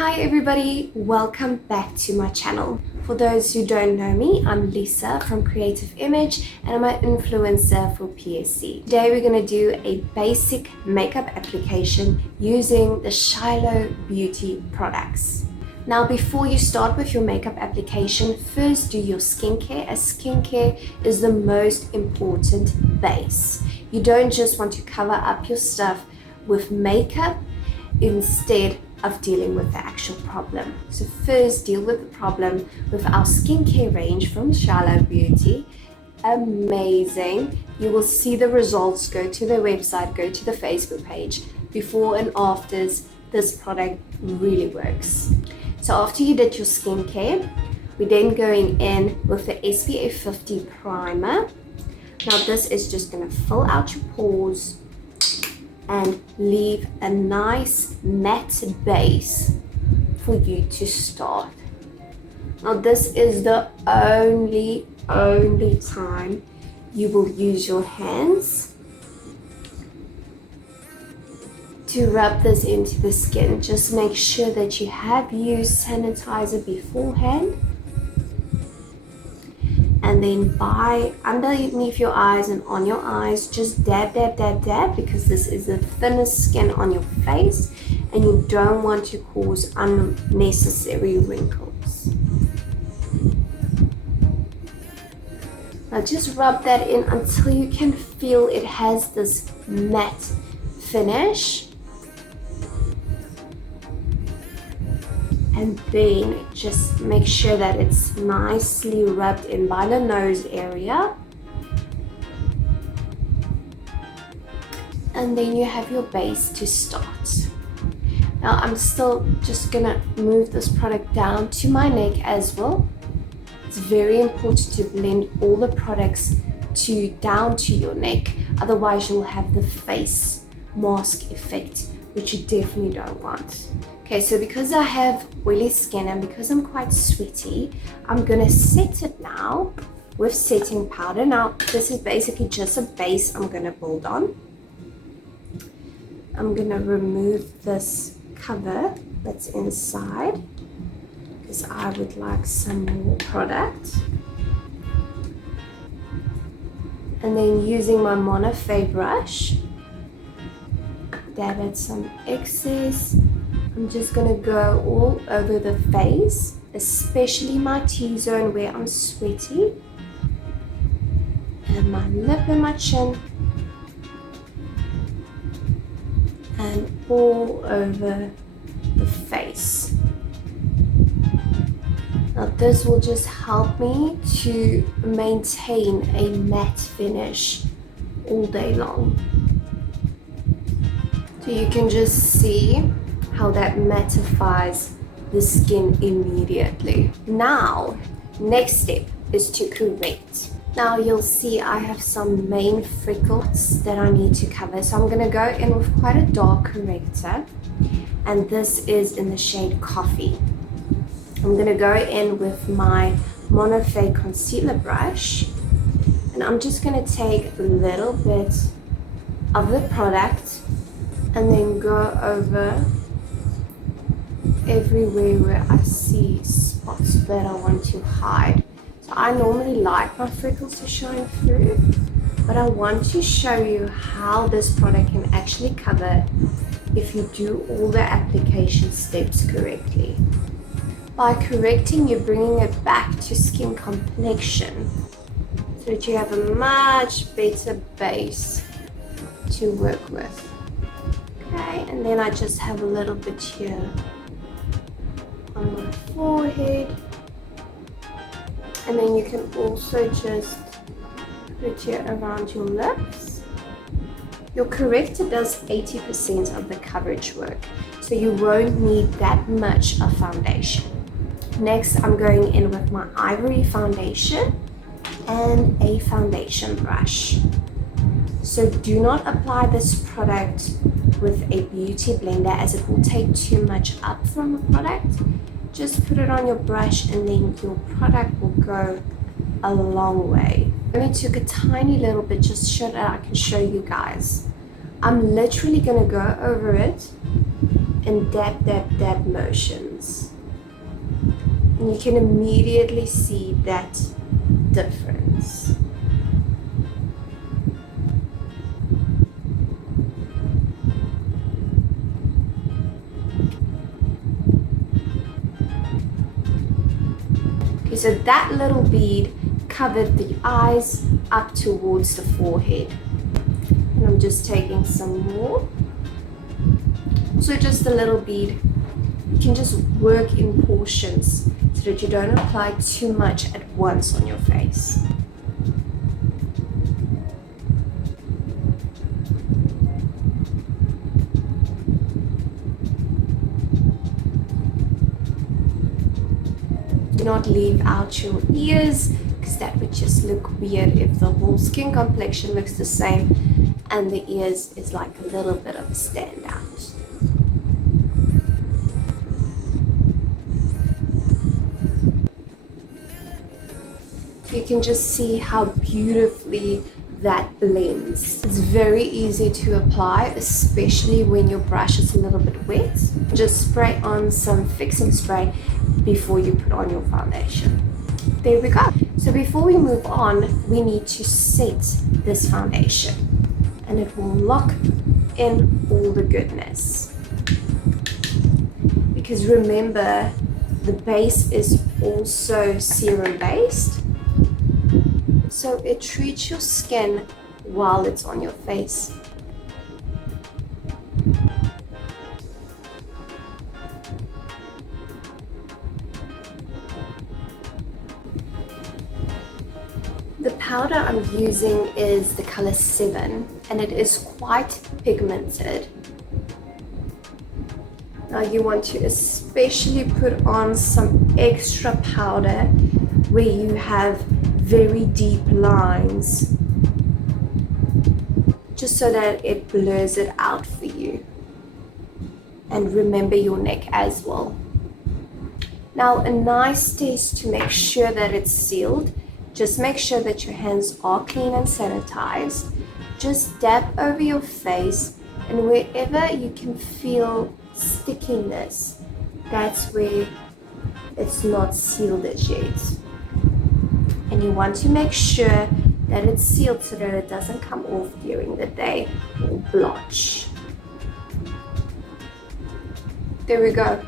Hi everybody, welcome back to my channel. For those who don't know me, I'm Lisa from Creative Image and I'm an influencer for PSC. Today we're going to do a basic makeup application using the Shiloh Beauty products. Now before you start with your makeup application, first do your skincare, as skincare is the most important base. You don't just want to cover up your stuff with makeup instead of dealing with the actual problem. So first deal with the problem with our skincare range from Shiloh Beauty. Amazing. You will see the results. Go to their website, go to the Facebook page. Before and afters, this product really works. So after you did your skincare, we're then going in with the SPF 50 primer. Now this is just going to fill out your pores and leave a nice matte base for you to start. Now this is the only time you will use your hands to rub this into the skin. Just make sure that you have used sanitizer beforehand. And then by underneath your eyes and on your eyes, just dab, because this is the thinnest skin on your face and you don't want to cause unnecessary wrinkles. Now just rub that in until you can feel it has this matte finish. And then just make sure that it's nicely rubbed in by the nose area. And then you have your base to start. Now I'm still just gonna move this product down to my neck as well. It's very important to blend all the products down to your neck. Otherwise you'll have the face mask effect, which you definitely don't want. Okay, so because I have oily skin and because I'm quite sweaty, I'm gonna set it now with setting powder. Now, this is basically just a base I'm gonna build on. I'm gonna remove this cover that's inside because I would like some more product. And then using my Monofay brush, dab at some excess. I'm just gonna go all over the face, especially my T-zone where I'm sweaty, and my lip and my chin, and all over the face. Now this will just help me to maintain a matte finish all day long. So you can just see how that mattifies the skin immediately. Now, next step is to correct. Now you'll see I have some main freckles that I need to cover. So I'm gonna go in with quite a dark corrector, and this is in the shade Coffee. I'm gonna go in with my Monofay concealer brush, and I'm just gonna take a little bit of the product and then go over everywhere where I see spots that I want to hide. So I normally like my freckles to shine through, but I want to show you how this product can actually cover if you do all the application steps correctly. By correcting, you're bringing it back to skin complexion so that you have a much better base to work with. Okay, and then I just have a little bit here on my forehead, and then you can also just put it here around your lips. Your corrector does 80% of the coverage work, so you won't need that much of foundation. Next, I'm going in with my Ivory Foundation and a foundation brush. So do not apply this product with a beauty blender as it will take too much up from the product. Just put it on your brush and then your product will go a long way. I only took a tiny little bit just so that I can show you guys. I'm literally gonna go over it and dab, dab, dab motions. And you can immediately see that difference. Okay, so that little bead covered the eyes up towards the forehead. And I'm just taking some more. So just a little bead. You can just work in portions so that you don't apply too much at once on your face. Do not leave out your ears, because that would just look weird if the whole skin complexion looks the same and the ears is like a little bit of a standout. You can just see how beautifully that blends. It's very easy to apply, especially when your brush is a little bit wet. Just spray on some fixing spray before you put on your foundation. There we go. So before we move on, we need to set this foundation, and it will lock in all the goodness. Because remember, the base is also serum based, so it treats your skin while it's on your face. The powder I'm using is the color 7, and it is quite pigmented. Now you want to especially put on some extra powder where you have very deep lines, just so that it blurs it out for you. And remember your neck as well. Now a nice test to make sure that it's sealed. Just make sure that your hands are clean and sanitized. Just dab over your face, and wherever you can feel stickiness, that's where it's not sealed as yet. And you want to make sure that it's sealed so that it doesn't come off during the day or blotch. There we go.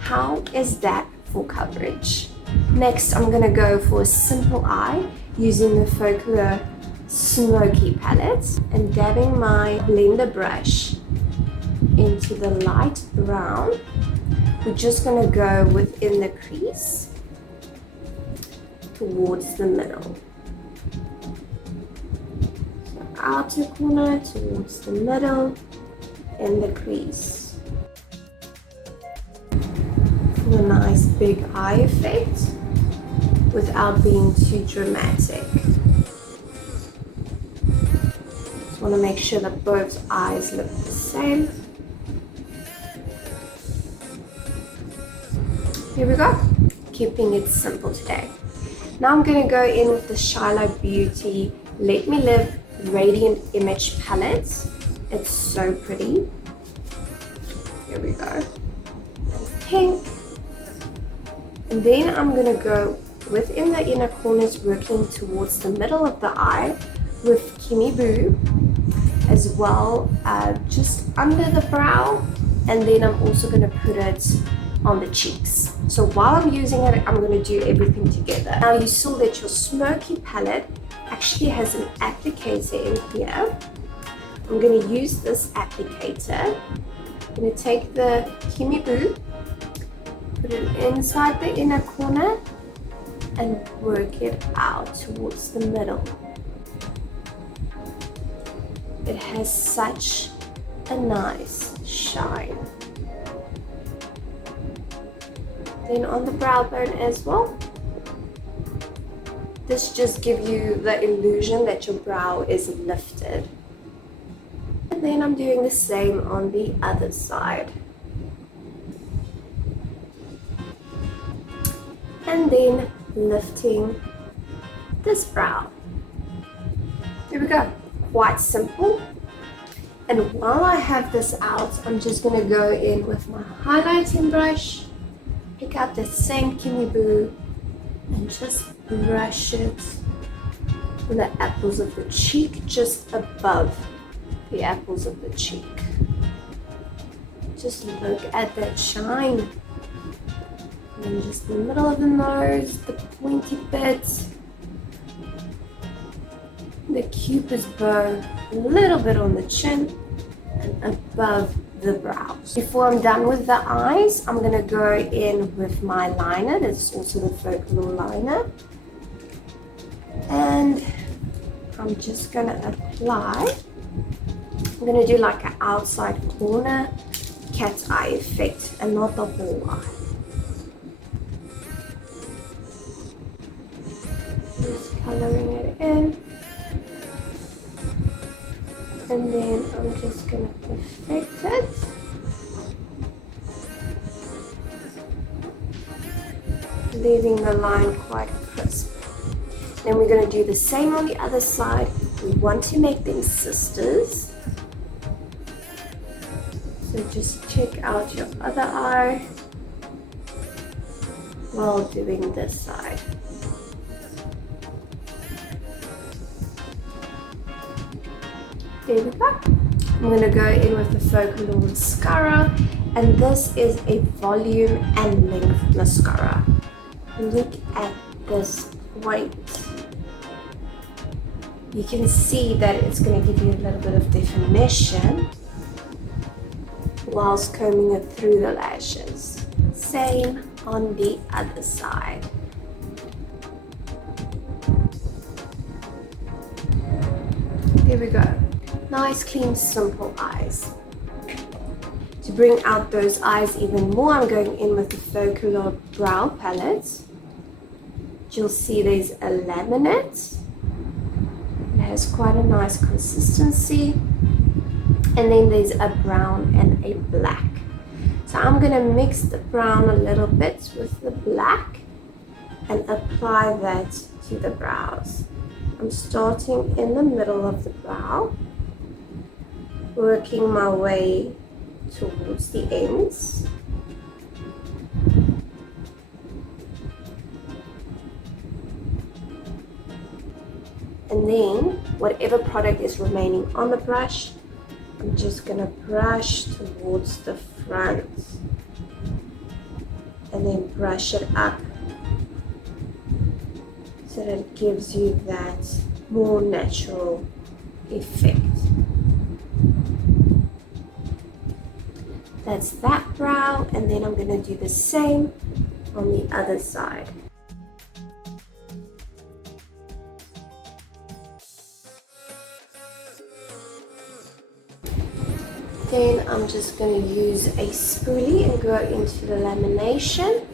How is that for coverage? Next, I'm going to go for a simple eye using the Folklore Smoky palette and dabbing my blender brush into the light brown. We're just going to go within the crease towards the middle. So outer corner towards the middle in the crease. For a nice big eye effect without being too dramatic. Just want to make sure that both eyes look the same. Here we go. Keeping it simple today. Now I'm going to go in with the Shiloh Beauty Let Me Live Radiant Image palette. It's so pretty. Here we go. Pink. And then I'm going to go within the inner corners, working towards the middle of the eye with Kimmy Boo, as well just under the brow, and then I'm also going to put it on the cheeks. So while I'm using it, I'm going to do everything together. Now you saw that your smoky palette actually has an applicator in here. I'm going to use this applicator. I'm going to take the Kimmy Boo, put it inside the inner corner, and work it out towards the middle. It has such a nice shine. Then on the brow bone as well. This just gives you the illusion that your brow is lifted. And then I'm doing the same on the other side. And then lifting this brow. There we go. Quite simple. And while I have this out, I'm just going to go in with my highlighting brush, pick out the same Kimmy Boo, and just brush it on the apples of the cheek, just above the apples of the cheek. Just look at that shine. And then just in the middle of the nose, the pointy bit, the cupid's bow, a little bit on the chin, and above the brows. Before I'm done with the eyes, I'm gonna go in with my liner. That's also the folklore liner. And I'm just gonna apply. I'm gonna do like an outside corner cat's eye effect and not the whole eye. Just coloring it in. And then I'm just going to perfect it. Leaving the line quite crisp. Then we're going to do the same on the other side. We want to make them sisters. So just check out your other eye while doing this side. There we go. I'm going to go in with the Folklore Mascara, and this is a volume and length mascara. Look at this point. You can see that it's going to give you a little bit of definition whilst combing it through the lashes. Same on the other side. There we go. Nice, clean, simple eyes. To bring out those eyes even more, I'm going in with the Folklore Brow Palette. You'll see there's a laminate. It has quite a nice consistency. And then there's a brown and a black. So I'm going to mix the brown a little bit with the black and apply that to the brows. I'm starting in the middle of the brow, working my way towards the ends. And then whatever product is remaining on the brush, I'm just going to brush towards the front and then brush it up so that it gives you that more natural effect. That's that brow, and then I'm going to do the same on the other side. Then I'm just going to use a spoolie and go into the lamination.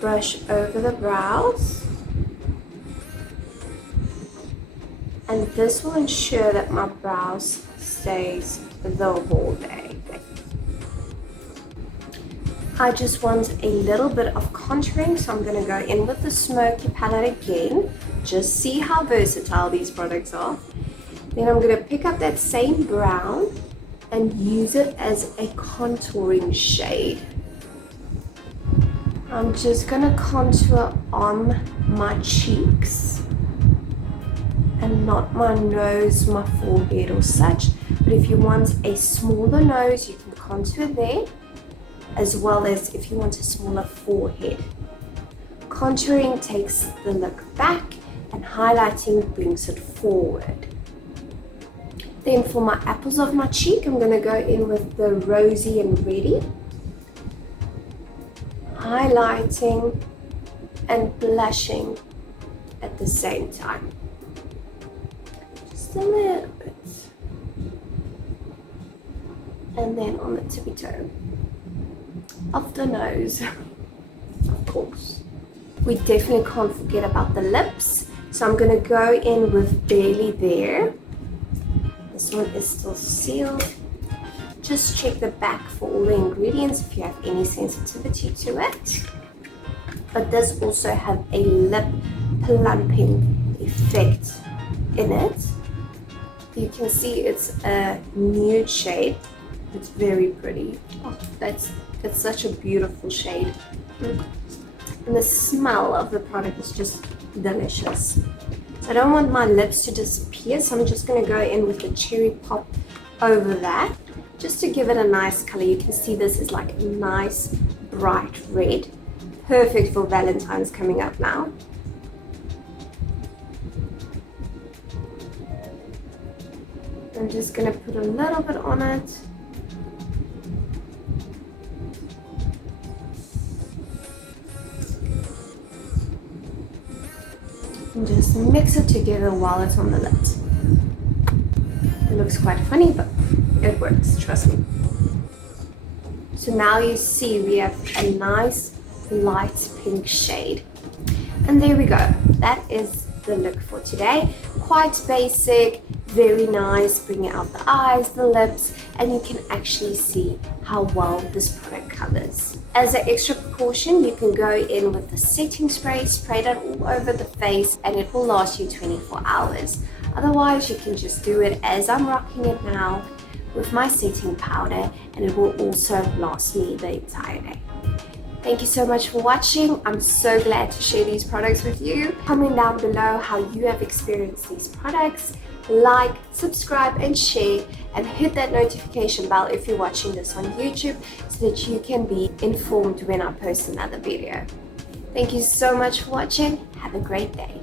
Brush over the brows. And this will ensure that my brows stays the whole day. I just want a little bit of contouring, so I'm going to go in with the Smoky palette again. Just see how versatile these products are. Then I'm going to pick up that same brown and use it as a contouring shade. I'm just going to contour on my cheeks and not my nose, my forehead or such. But if you want a smaller nose, you can contour there, as well as if you want a smaller forehead. Contouring takes the look back and highlighting brings it forward. Then for my apples of my cheek, I'm going to go in with the Rosy and Ready, highlighting and blushing at the same time. Just a little bit. And then on the tippy toe of the nose, of course. We definitely can't forget about the lips. So I'm going to go in with Barely There. This one is still sealed. Just check the back for all the ingredients if you have any sensitivity to it. But this also has a lip plumping effect in it. You can see it's a nude shade. It's very pretty. Oh, that's such a beautiful shade. And the smell of the product is just delicious. So I don't want my lips to disappear, so I'm just going to go in with the cherry pop over that, just to give it a nice color. You can see this is like a nice bright red. Perfect for Valentine's coming up now. I'm just going to put a little bit on it. And just mix it together while it's on the lips. It looks quite funny, but it works, trust me. So now you see we have a nice light pink shade. And there we go. That is the look for today. Quite basic, very nice, bringing out the eyes, the lips, and you can actually see how well this product covers. As an extra precaution, you can go in with the setting spray, spray that all over the face, and it will last you 24 hours. Otherwise, you can just do it as I'm rocking it now with my setting powder, and it will also last me the entire day. Thank you so much for watching. I'm so glad to share these products with you. Comment down below how you have experienced these products. Like, subscribe and share, and hit that notification bell if you're watching this on YouTube so that you can be informed when I post another video. Thank you so much for watching. Have a great day.